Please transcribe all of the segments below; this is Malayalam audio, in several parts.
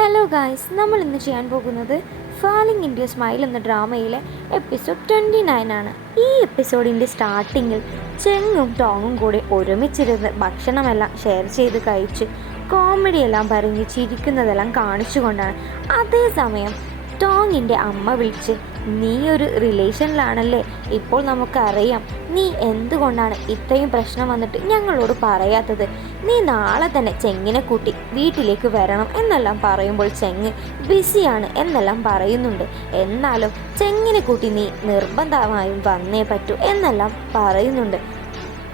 ഹലോ ഗായ്സ്, നമ്മൾ ഇന്ന് ചെയ്യാൻ പോകുന്നത് ഫാലിംഗ് ഇൻ യുവർ സ്മൈൽ എന്ന ഡ്രാമയിലെ എപ്പിസോഡ് 29 ആണ്. ഈ എപ്പിസോഡിൻ്റെ സ്റ്റാർട്ടിങ്ങിൽ ചെങ്ങും ടോങ്ങും കൂടി ഒരുമിച്ചിരുന്ന് ഭക്ഷണമെല്ലാം ഷെയർ ചെയ്ത് കഴിച്ച് കോമഡിയെല്ലാം പറഞ്ഞ് ചിരിക്കുന്നതെല്ലാം കാണിച്ചുകൊണ്ടാണ്. അതേസമയം ടോങ്ങിൻ്റെ അമ്മ വിളിച്ച്, നീ ഒരു റിലേഷനിലാണല്ലേ, ഇപ്പോൾ നമുക്കറിയാം നീ എന്തുകൊണ്ടാണ് ഇത്രയും പ്രശ്നം വന്നിട്ട് ഞങ്ങളോട് പറയാത്തത്. നീ നാളെ തന്നെ ചെങ്ങിനെ കൂട്ടി വീട്ടിലേക്ക് വരണം എന്നെല്ലാം പറയുമ്പോൾ ചെങ്ങ് ബിസിയാണ് എന്നെല്ലാം പറയുന്നുണ്ട്. എന്നാലും ചെങ്ങിനെ കൂട്ടി നീ നിർബന്ധമായും വന്നേ പറ്റൂ എന്നെല്ലാം പറയുന്നുണ്ട്.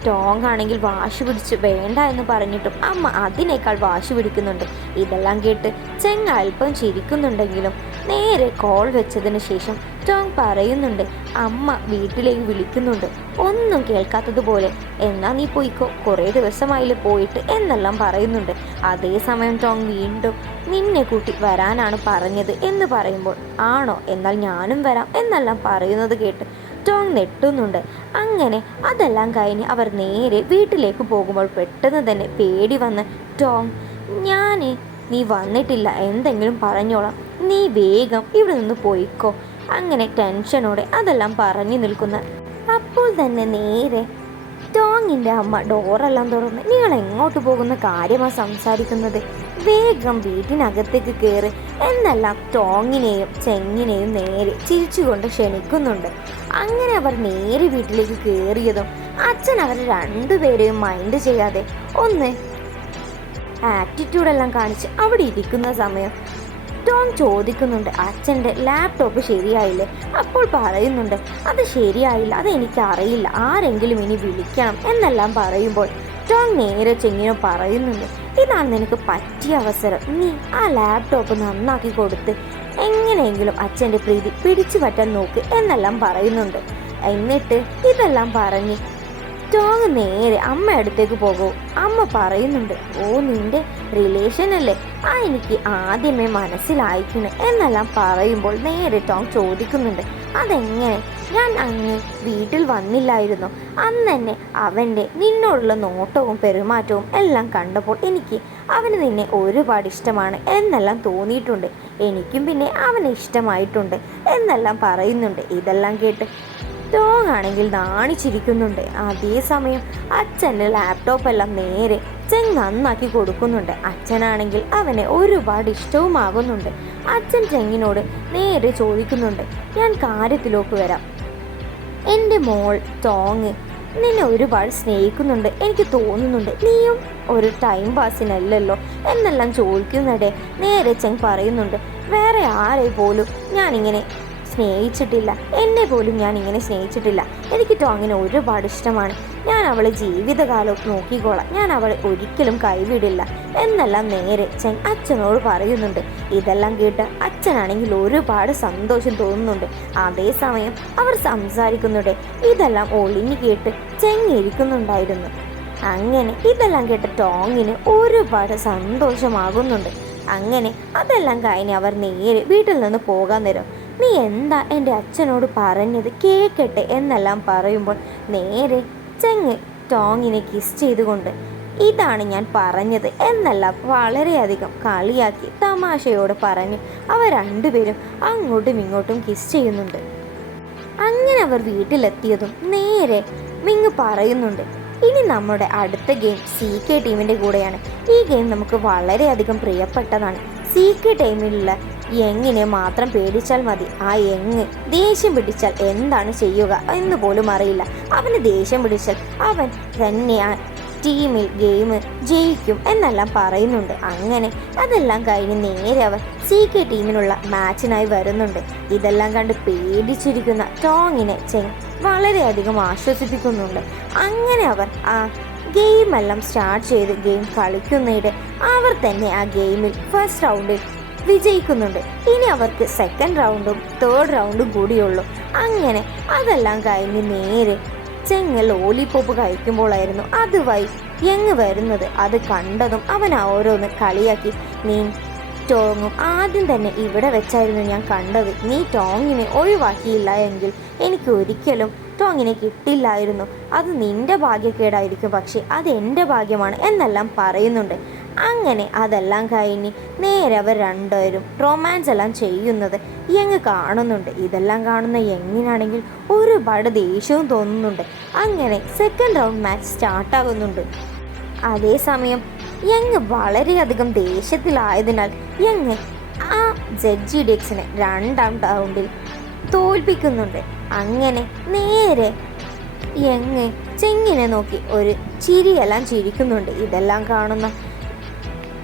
ടോങ് ആണെങ്കിൽ വാശി പിടിച്ച് വേണ്ട എന്ന് പറഞ്ഞിട്ടും അമ്മ അതിനേക്കാൾ വാശി പിടിക്കുന്നുണ്ട്. ഇതെല്ലാം കേട്ട് ചെങ്ങ് അല്പം ചിരിക്കുന്നുണ്ടെങ്കിലും നേരെ കോൾ വെച്ചതിന് ശേഷം ടോങ് പറയുന്നുണ്ട്, അമ്മ വീട്ടിലേക്ക് വിളിക്കുന്നുണ്ട്, ഒന്നും കേൾക്കാത്തതുപോലെ. എന്നാ നീ പോയിക്കോ, കുറേ ദിവസമായില്ലേ പോയിട്ട് എന്നെല്ലാം പറയുന്നുണ്ട്. അതേസമയം ടോങ് വീണ്ടും നിന്നെ കൂട്ടി വരാനാണ് പറഞ്ഞത് എന്ന് പറയുമ്പോൾ, ആണോ, എന്നാൽ ഞാനും വരാം എന്നെല്ലാം പറയുന്നത് കേട്ട് ടോങ് നെട്ടുന്നുണ്ട്. അങ്ങനെ അതെല്ലാം കഴിഞ്ഞ് അവർ നേരെ വീട്ടിലേക്ക് പോകുമ്പോൾ പെട്ടെന്ന് തന്നെ പേടി വന്ന്, ടോങ്, നീ വന്നിട്ടില്ല, എന്തെങ്കിലും പറഞ്ഞോളാം, നീ വേഗം ഇവിടെ നിന്ന് പോയിക്കോ. അങ്ങനെ ടെൻഷനോടെ അതെല്ലാം പറഞ്ഞു നിൽക്കുന്ന അപ്പോൾ തന്നെ നേരെ ടോങ്ങിൻ്റെ അമ്മ ഡോറെല്ലാം തുറന്ന്, നിങ്ങൾ എങ്ങോട്ട് പോകുന്ന കാര്യമാണ് സംസാരിക്കുന്നത്, വേഗം വീട്ടിനകത്തേക്ക് കയറി എന്നെല്ലാം ടോങ്ങിനെയും ചെങ്ങിനെയും നേരെ ചിരിച്ചുകൊണ്ട് ക്ഷണിക്കുന്നുണ്ട്. അങ്ങനെ അവർ നേരെ വീട്ടിലേക്ക് കയറിയതും അച്ഛൻ അവർ രണ്ടുപേരെയും മൈൻഡ് ചെയ്യാതെ ഒന്ന് ആറ്റിറ്റ്യൂഡെല്ലാം കാണിച്ച് അവിടെ ഇരിക്കുന്ന സമയം ടോം ചോദിക്കുന്നുണ്ട്, അച്ഛൻ്റെ ലാപ്ടോപ്പ് ശരിയായില്ലേ? അപ്പോൾ പറയുന്നുണ്ട്, അത് ശരിയായില്ല, അതെനിക്കറിയില്ല, ആരെങ്കിലും ഇനി വിളിക്കണം എന്നെല്ലാം പറയുമ്പോൾ ടോം നേരെ ചെങ്ങിനോ പറയുന്നുണ്ട്, ഇതാണ് നിനക്ക് പറ്റിയ അവസരം, നീ ആ ലാപ്ടോപ്പ് നന്നാക്കി കൊടുത്ത് എങ്ങനെയെങ്കിലും അച്ഛൻ്റെ പ്രീതി പിടിച്ചു പറ്റാൻ നോക്ക് എന്നെല്ലാം പറയുന്നുണ്ട്. എന്നിട്ട് ഇതെല്ലാം പറഞ്ഞ് ടോങ് നേരെ അമ്മ അടുത്തേക്ക് പോകും. അമ്മ പറയുന്നുണ്ട്, ഓ, നിന്റെ റിലേഷൻ അല്ലേ, എനിക്ക് ആദ്യമേ മനസ്സിലായിക്കണ് എന്നെല്ലാം പറയുമ്പോൾ നേരെ ടോങ് ചോദിക്കുന്നുണ്ട്, അതെങ്ങനെ, ഞാൻ അങ്ങ് വീട്ടിൽ വന്നില്ലായിരുന്നു, അന്ന് തന്നെ അവൻ്റെ നിന്നോടുള്ള നോട്ടവും പെരുമാറ്റവും എല്ലാം കണ്ടപ്പോൾ എനിക്ക് അവന് നിന്നെ ഒരുപാട് ഇഷ്ടമാണ് എന്നെല്ലാം തോന്നിയിട്ടുണ്ട്, എനിക്കും പിന്നെ അവനെ ഇഷ്ടമായിട്ടുണ്ട് എന്നെല്ലാം പറയുന്നുണ്ട്. ഇതെല്ലാം കേട്ട് ടോങ് ആണെങ്കിൽ നാണിച്ചിരിക്കുന്നുണ്ട്. അതേസമയം അച്ഛൻ്റെ ലാപ്ടോപ്പെല്ലാം നേരെ ചെങ് നന്നാക്കി കൊടുക്കുന്നുണ്ട്. അച്ഛനാണെങ്കിൽ അവനെ ഒരുപാട് ഇഷ്ടവുമാകുന്നുണ്ട്. അച്ഛൻ ചെങ്ങിനോട് നേരെ ചോദിക്കുന്നുണ്ട്, ഞാൻ കാര്യത്തിലേക്ക് വരാം, എൻ്റെ മോൾ ടോങ് നിന്നെ ഒരുപാട് സ്നേഹിക്കുന്നുണ്ട്, എനിക്ക് തോന്നുന്നുണ്ട്, നീയും ഒരു ടൈം പാസിനല്ലല്ലോ എന്നെല്ലാം ചോദിക്കുന്നിടെ നേരെ ചെങ് പറയുന്നുണ്ട്, വേറെ ആരെ പോലും ഞാനിങ്ങനെ സ്നേഹിച്ചിട്ടില്ല, എന്നെ പോലും ഞാൻ ഇങ്ങനെ സ്നേഹിച്ചിട്ടില്ല, എനിക്ക് ടോങ്ങിനെ ഒരുപാട് ഇഷ്ടമാണ്, ഞാൻ അവളെ ജീവിതകാലം നോക്കിക്കോളാം, ഞാൻ അവളെ ഒരിക്കലും കൈവിടില്ല എന്നെല്ലാം നേരെ ചെങ് അച്ഛനോട് പറയുന്നുണ്ട്. ഇതെല്ലാം കേട്ട് അച്ഛനാണെങ്കിൽ ഒരുപാട് സന്തോഷം തോന്നുന്നുണ്ട്. അതേസമയം അവർ സംസാരിക്കുന്നുണ്ട്. ഇതെല്ലാം ഒളിഞ്ഞു കേട്ട് ചെങ് ഇരിക്കുന്നുണ്ടായിരുന്നു. അങ്ങനെ ഇതെല്ലാം കേട്ട് ടോങ്ങിന് ഒരുപാട് സന്തോഷമാകുന്നുണ്ട്. അങ്ങനെ അതെല്ലാം കഴിഞ്ഞ് അവർ നേരെ വീട്ടിൽ നിന്ന് പോകാൻ നേരം, നീ എന്താ എൻ്റെ അച്ഛനോട് പറഞ്ഞത്, കേൾക്കട്ടെ എന്നെല്ലാം പറയുമ്പോൾ നേരെ ചെങ്ങ് ടോങ്ങിനെ കിസ് ചെയ്തുകൊണ്ട്, ഇതാണ് ഞാൻ പറഞ്ഞത് എന്നെല്ലാം വളരെയധികം കളിയാക്കി തമാശയോട് പറഞ്ഞ് അവർ രണ്ടുപേരും അങ്ങോട്ടും ഇങ്ങോട്ടും കിസ് ചെയ്യുന്നുണ്ട്. അങ്ങനെ അവർ വീട്ടിലെത്തിയതും നേരെ മിങ് പറയുന്നുണ്ട്, ഇനി നമ്മുടെ അടുത്ത ഗെയിം CK ടീമിൻ്റെ കൂടെയാണ്. ഈ ഗെയിം നമുക്ക് വളരെയധികം പ്രിയപ്പെട്ടതാണ്. CK ടീമിലുള്ള യങ്ങിനെ മാത്രം പേടിച്ചാൽ മതി. ആ യങ് ദേഷ്യം പിടിച്ചാൽ എന്താണ് ചെയ്യുക എന്ന് പോലും അറിയില്ല. അവന് ദേഷ്യം പിടിച്ചാൽ അവൻ തന്നെ ആ ടീമിൽ ഗെയിം ജയിക്കും എന്നെല്ലാം പറയുന്നുണ്ട്. അങ്ങനെ അതെല്ലാം കഴിഞ്ഞ് നേരെ അവർ CK ടീമിനുള്ള മാച്ചിനായി വരുന്നുണ്ട്. ഇതെല്ലാം കണ്ട് പേടിച്ചിരിക്കുന്ന ടോങ്ങിനെ ചെങ് വളരെയധികം ആശ്വസിപ്പിക്കുന്നുണ്ട്. അങ്ങനെ അവർ ആ ഗെയിമെല്ലാം സ്റ്റാർട്ട് ചെയ്ത് ഗെയിം കളിക്കുന്നതിടെ അവർ തന്നെ ആ ഗെയിമിൽ ഫസ്റ്റ് റൗണ്ടിൽ വിജയിക്കുന്നുണ്ട്. ഇനി അവർക്ക് സെക്കൻഡ് റൗണ്ടും തേർഡ് റൗണ്ടും കൂടിയുള്ളൂ. അങ്ങനെ അതെല്ലാം കഴിഞ്ഞ് നേരെ ചെങ്ങ് ലോലിപോപ്പ് കഴിക്കുമ്പോഴായിരുന്നു അതുവഴി യങ് വരുന്നത്. അത് കണ്ടതും അവൻ ഓരോന്ന് കളിയാക്കി, നീ ടോങ്ങും ആദ്യം തന്നെ ഇവിടെ വെച്ചായിരുന്നു ഞാൻ കണ്ടത്, നീ ടോങ്ങിനെ ഒഴിവാക്കിയില്ല എങ്കിൽ എനിക്ക് ഒരിക്കലും ടോങ്ങിനെ കിട്ടില്ലായിരുന്നു, അത് നിന്റെ ഭാഗ്യക്കേടായിരിക്കും, പക്ഷേ അത് എൻ്റെ ഭാഗ്യമാണ് എന്നെല്ലാം പറയുന്നുണ്ട്. അങ്ങനെ അതെല്ലാം കഴിഞ്ഞ് നേരെ അവർ രണ്ടുപേരും റൊമാൻസ് എല്ലാം ചെയ്യുന്നത് യങ് കാണുന്നുണ്ട്. ഇതെല്ലാം കാണുന്ന യങ്ങിനാണെങ്കിൽ ഒരുപാട് ദേഷ്യവും തോന്നുന്നുണ്ട്. അങ്ങനെ സെക്കൻഡ് റൗണ്ട് മാച്ച് സ്റ്റാർട്ടാകുന്നുണ്ട്. അതേസമയം യങ് വളരെയധികം ദേഷ്യത്തിലായതിനാൽ യങ് ആ ZGDXനെ രണ്ടാം റൗണ്ടിൽ തോൽപ്പിക്കുന്നുണ്ട്. അങ്ങനെ നേരെ യങ് ചെങ്ങിനെ നോക്കി ഒരു ചിരിയെല്ലാം ചിരിക്കുന്നുണ്ട്. ഇതെല്ലാം കാണുന്ന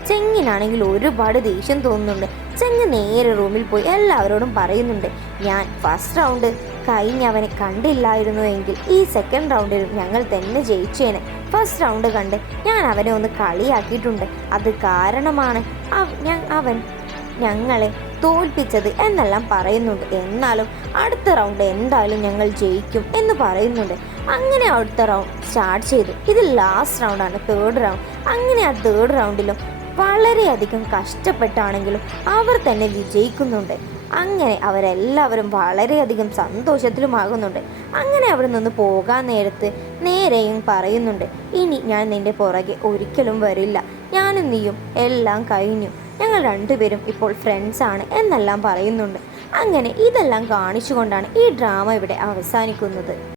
ചെങ്ങിനാണെങ്കിൽ ഒരുപാട് ദേഷ്യം തോന്നുന്നുണ്ട്. ചെങ്ങ് നേരെ റൂമിൽ പോയി എല്ലാവരോടും പറയുന്നുണ്ട്, ഞാൻ ഫസ്റ്റ് റൗണ്ട് കഴിഞ്ഞവനെ കണ്ടില്ലായിരുന്നു എങ്കിൽ ഈ സെക്കൻഡ് റൗണ്ടിലും ഞങ്ങൾ തന്നെ ജയിച്ചേനെ. ഫസ്റ്റ് റൗണ്ട് കണ്ട് ഞാൻ അവനെ ഒന്ന് കളിയാക്കിയിട്ടുണ്ട്. അത് കാരണമാണ് അവൻ ഞങ്ങളെ തോൽപ്പിച്ചത് എന്നെല്ലാം പറയുന്നുണ്ട്. എന്നാലും അടുത്ത റൗണ്ട് എന്തായാലും ഞങ്ങൾ ജയിക്കും എന്ന് പറയുന്നുണ്ട്. അങ്ങനെ അടുത്ത റൗണ്ട് സ്റ്റാർട്ട് ചെയ്തു. ഇത് ലാസ്റ്റ് റൗണ്ടാണ്, തേർഡ് റൗണ്ട്. അങ്ങനെ ആ തേർഡ് റൗണ്ടിലും വളരെയധികം കഷ്ടപ്പെട്ടാണെങ്കിലും അവർ തന്നെ വിജയിക്കുന്നുണ്ട്. അങ്ങനെ അവരെല്ലാവരും വളരെയധികം സന്തോഷത്തിലുമാകുന്നുണ്ട്. അങ്ങനെ അവിടെ നിന്ന് പോകാൻ നേരത്ത് നേരെയും പറയുന്നുണ്ട്, ഇനി ഞാൻ നിന്റെ പുറകെ ഒരിക്കലും വരില്ല. ഞാനും നീയും എല്ലാം കഴിഞ്ഞു. ഞങ്ങൾ രണ്ടുപേരും ഇപ്പോൾ ഫ്രണ്ട്സാണ് എന്നെല്ലാം പറയുന്നുണ്ട്. അങ്ങനെ ഇതെല്ലാം കാണിച്ചുകൊണ്ടാണ് ഈ ഡ്രാമ ഇവിടെ അവസാനിക്കുന്നത്.